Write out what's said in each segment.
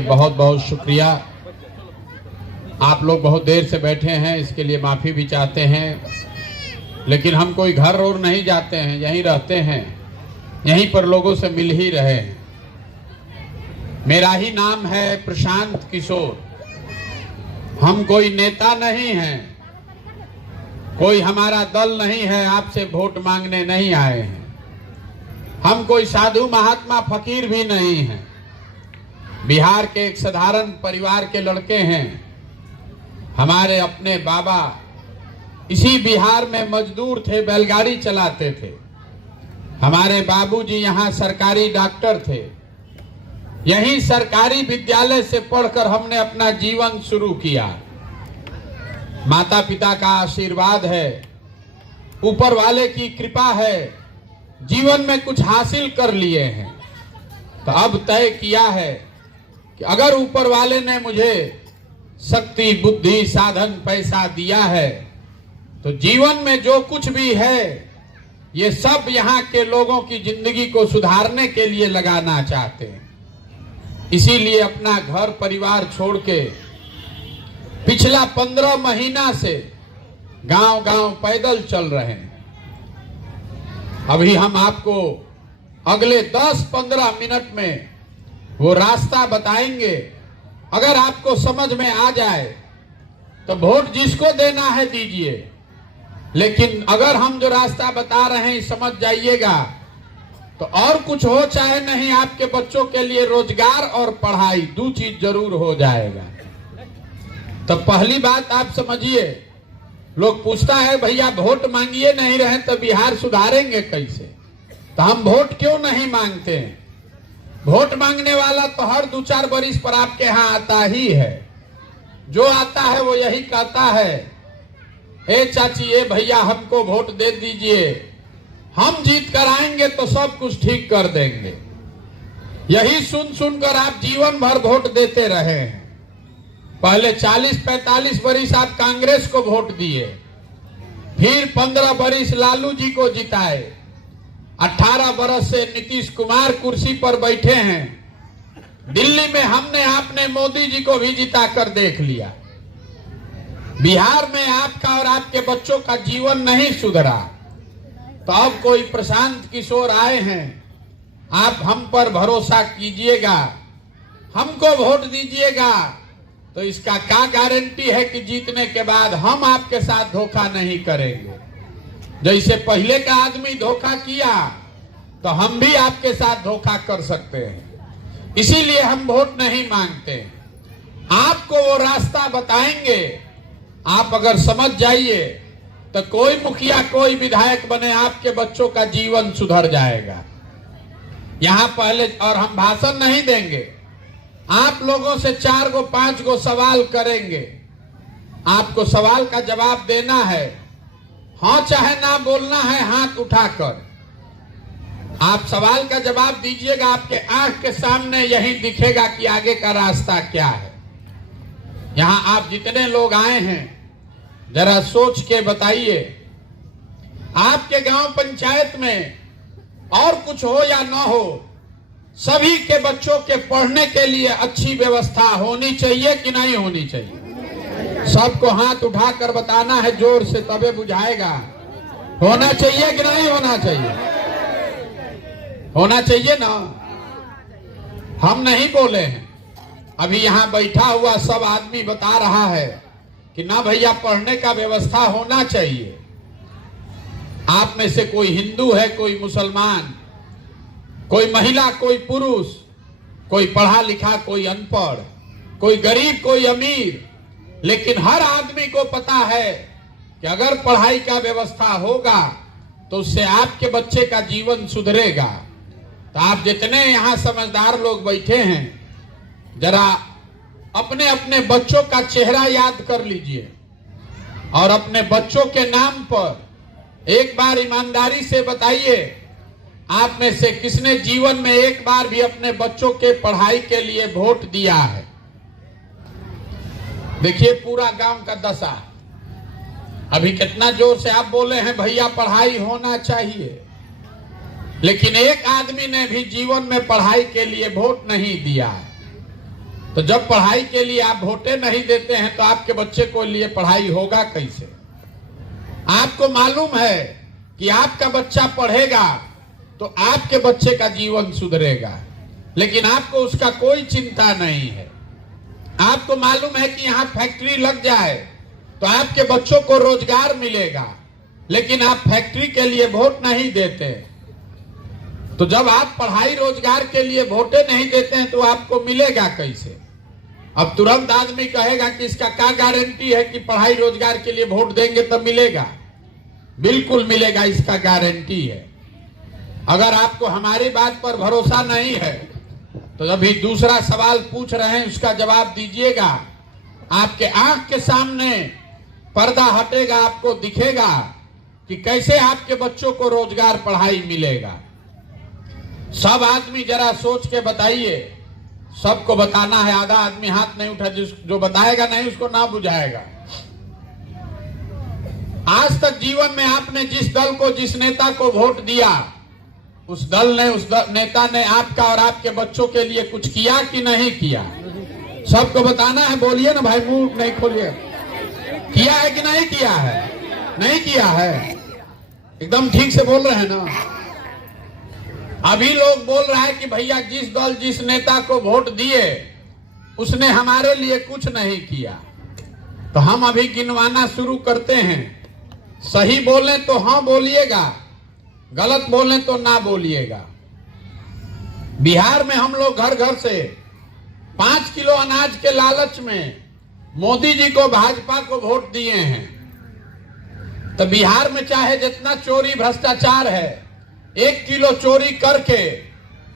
बहुत बहुत शुक्रिया। आप लोग बहुत देर से बैठे हैं, इसके लिए माफ़ी भी चाहते हैं, लेकिन हम कोई घर और नहीं जाते हैं, यहीं रहते हैं, यहीं पर लोगों से मिल ही रहे हैं। मेरा ही नाम है प्रशांत किशोर। हम कोई नेता नहीं हैं, कोई हमारा दल नहीं है, आपसे वोट मांगने नहीं आए हैं। हम कोई साधु महात्मा फकीर भी नहीं हैं, बिहार के एक साधारण परिवार के लड़के हैं। हमारे अपने बाबा इसी बिहार में मजदूर थे, बैलगाड़ी चलाते थे। हमारे बाबूजी यहाँ सरकारी डॉक्टर थे। यहीं सरकारी विद्यालय से पढ़कर हमने अपना जीवन शुरू किया। माता पिता का आशीर्वाद है, ऊपर वाले की कृपा है, जीवन में कुछ हासिल कर लिए हैं। तो अब तय किया है कि अगर ऊपर वाले ने मुझे शक्ति, बुद्धि, साधन, पैसा दिया है, तो जीवन में जो कुछ भी है ये सब यहाँ के लोगों की जिंदगी को सुधारने के लिए लगाना चाहते हैं। इसीलिए अपना घर परिवार छोड़ के पिछला 15 महीना से गांव-गांव पैदल चल रहे हैं। अभी हम आपको अगले 10-15 मिनट में वो रास्ता बताएंगे। अगर आपको समझ में आ जाए तो वोट जिसको देना है दीजिए, लेकिन अगर हम जो रास्ता बता रहे हैं समझ जाइएगा तो और कुछ हो चाहे नहीं, आपके बच्चों के लिए रोजगार और पढ़ाई 2 चीज जरूर हो जाएगा। तो पहली बात आप समझिए, लोग पूछता है भैया वोट मांगिए नहीं रहे तो बिहार सुधारेंगे कैसे? तो हम वोट क्यों नहीं मांगते हैं? वोट मांगने वाला तो हर 2-4 बरिस पर आपके यहाँ आता ही है। जो आता है वो यही कहता है, ए चाची, ए भैया, हमको वोट दे दीजिए, हम जीत कर आएंगे तो सब कुछ ठीक कर देंगे। यही सुन सुनकर आप जीवन भर वोट देते रहे हैं। पहले 40-45 बरिस आप कांग्रेस को वोट दिए, फिर 15 बरिस लालू जी को जिताए, 18 बरस से नीतीश कुमार कुर्सी पर बैठे हैं। दिल्ली में हमने आपने मोदी जी को भी जिता कर देख लिया। बिहार में आपका और आपके बच्चों का जीवन नहीं सुधरा। तो अब कोई प्रशांत किशोर आए हैं, आप हम पर भरोसा कीजिएगा, हमको वोट दीजिएगा, तो इसका क्या गारंटी है कि जीतने के बाद हम आपके साथ धोखा नहीं करेंगे। जैसे पहले का आदमी धोखा किया तो हम भी आपके साथ धोखा कर सकते हैं। इसीलिए हम वोट नहीं मांगते। आपको वो रास्ता बताएंगे, आप अगर समझ जाइए तो कोई मुखिया, कोई विधायक बने, आपके बच्चों का जीवन सुधर जाएगा। यहाँ पहले और हम भाषण नहीं देंगे, आप लोगों से 4 गो 5 गो सवाल करेंगे। आपको सवाल का जवाब देना है, हाँ चाहे ना बोलना है हाथ उठाकर। आप सवाल का जवाब दीजिएगा, आपके आंख के सामने यही दिखेगा कि आगे का रास्ता क्या है। यहाँ आप जितने लोग आए हैं जरा सोच के बताइए, आपके गांव पंचायत में और कुछ हो या ना हो, सभी के बच्चों के पढ़ने के लिए अच्छी व्यवस्था होनी चाहिए कि नहीं होनी चाहिए? सबको हाथ उठाकर बताना है जोर से, तबे बुझाएगा। होना चाहिए कि नहीं होना चाहिए? होना चाहिए ना। हम नहीं बोले हैं, अभी यहाँ बैठा हुआ सब आदमी बता रहा है कि ना भैया पढ़ने का व्यवस्था होना चाहिए। आप में से कोई हिंदू है, कोई मुसलमान, कोई महिला, कोई पुरुष, कोई पढ़ा लिखा, कोई अनपढ़, कोई गरीब, कोई अमीर, लेकिन हर आदमी को पता है कि अगर पढ़ाई का व्यवस्था होगा तो उससे आपके बच्चे का जीवन सुधरेगा। तो आप जितने यहाँ समझदार लोग बैठे हैं, जरा अपने अपने बच्चों का चेहरा याद कर लीजिए और अपने बच्चों के नाम पर एक बार ईमानदारी से बताइए, आप में से किसने जीवन में एक बार भी अपने बच्चों के पढ़ाई के लिए वोट दिया है? देखिए पूरा गांव का दशा। अभी कितना जोर से आप बोले हैं भैया पढ़ाई होना चाहिए, लेकिन एक आदमी ने भी जीवन में पढ़ाई के लिए वोट नहीं दिया है। तो जब पढ़ाई के लिए आप वोटें नहीं देते हैं तो आपके बच्चे को लिए पढ़ाई होगा कैसे? आपको मालूम है कि आपका बच्चा पढ़ेगा तो आपके बच्चे का जीवन सुधरेगा, लेकिन आपको उसका कोई चिंता नहीं है। आपको मालूम है कि यहाँ फैक्ट्री लग जाए तो आपके बच्चों को रोजगार मिलेगा, लेकिन आप फैक्ट्री के लिए वोट नहीं देते। तो जब आप पढ़ाई रोजगार के लिए वोटें नहीं देते हैं तो आपको मिलेगा कैसे? अब तुरंत आदमी कहेगा कि इसका क्या गारंटी है कि पढ़ाई रोजगार के लिए वोट देंगे तो मिलेगा? बिल्कुल मिलेगा, इसका गारंटी है। अगर आपको हमारी बात पर भरोसा नहीं है तो अभी दूसरा सवाल पूछ रहे हैं, उसका जवाब दीजिएगा। आपके आंख के सामने पर्दा हटेगा, आपको दिखेगा कि कैसे आपके बच्चों को रोजगार पढ़ाई मिलेगा। सब आदमी जरा सोच के बताइए। सबको बताना है, आधा आदमी हाथ नहीं उठा, जो बताएगा नहीं उसको ना बुझाएगा। आज तक जीवन में आपने जिस दल को, जिस नेता को वोट दिया, उस दल ने, नेता ने आपका और आपके बच्चों के लिए कुछ किया कि नहीं किया? सबको बताना है, बोलिए ना भाई, मुंह नहीं खोलिए। किया है कि नहीं किया है? नहीं किया है। एकदम ठीक से बोल रहे हैं ना। अभी लोग बोल रहा है कि भैया जिस दल, जिस नेता को वोट दिए उसने हमारे लिए कुछ नहीं किया। तो हम अभी गिनवाना शुरू करते हैं। सही बोले तो हाँ बोलिएगा, गलत बोले तो ना बोलिएगा। बिहार में हम लोग घर घर से 5 किलो अनाज के लालच में मोदी जी को, भाजपा को वोट दिए हैं। तो बिहार में चाहे जितना चोरी भ्रष्टाचार है, 1 किलो चोरी करके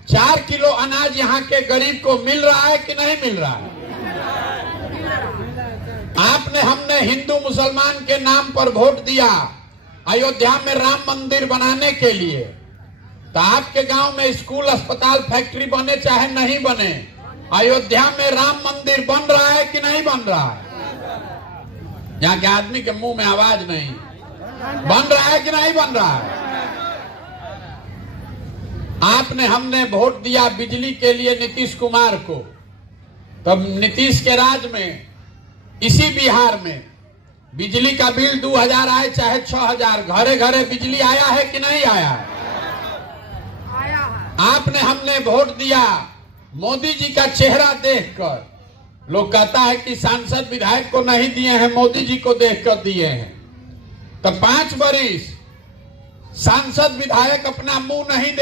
4 किलो अनाज यहाँ के गरीब को मिल रहा है कि नहीं मिल रहा है? आपने, हमने हिंदू मुसलमान के नाम पर वोट दिया अयोध्या में राम मंदिर बनाने के लिए। तो आपके गांव में स्कूल, अस्पताल, फैक्ट्री बने चाहे नहीं बने, अयोध्या में राम मंदिर बन रहा है कि नहीं बन रहा है? यहाँ के आदमी के मुंह में आवाज नहीं। बन रहा है कि नहीं बन रहा है? आपने, हमने वोट दिया बिजली के लिए नीतीश कुमार को। तब नीतीश के राज में, इसी बिहार में बिजली का बिल 2000 आए चाहे 6000, घरे घरे बिजली आया है कि नहीं आया है? आया है। आपने, हमने वोट दिया मोदी जी का चेहरा देखकर। लोग कहता है कि सांसद विधायक को नहीं दिए हैं, मोदी जी को देखकर दिए हैं। तो 5 बरिस सांसद विधायक अपना मुंह नहीं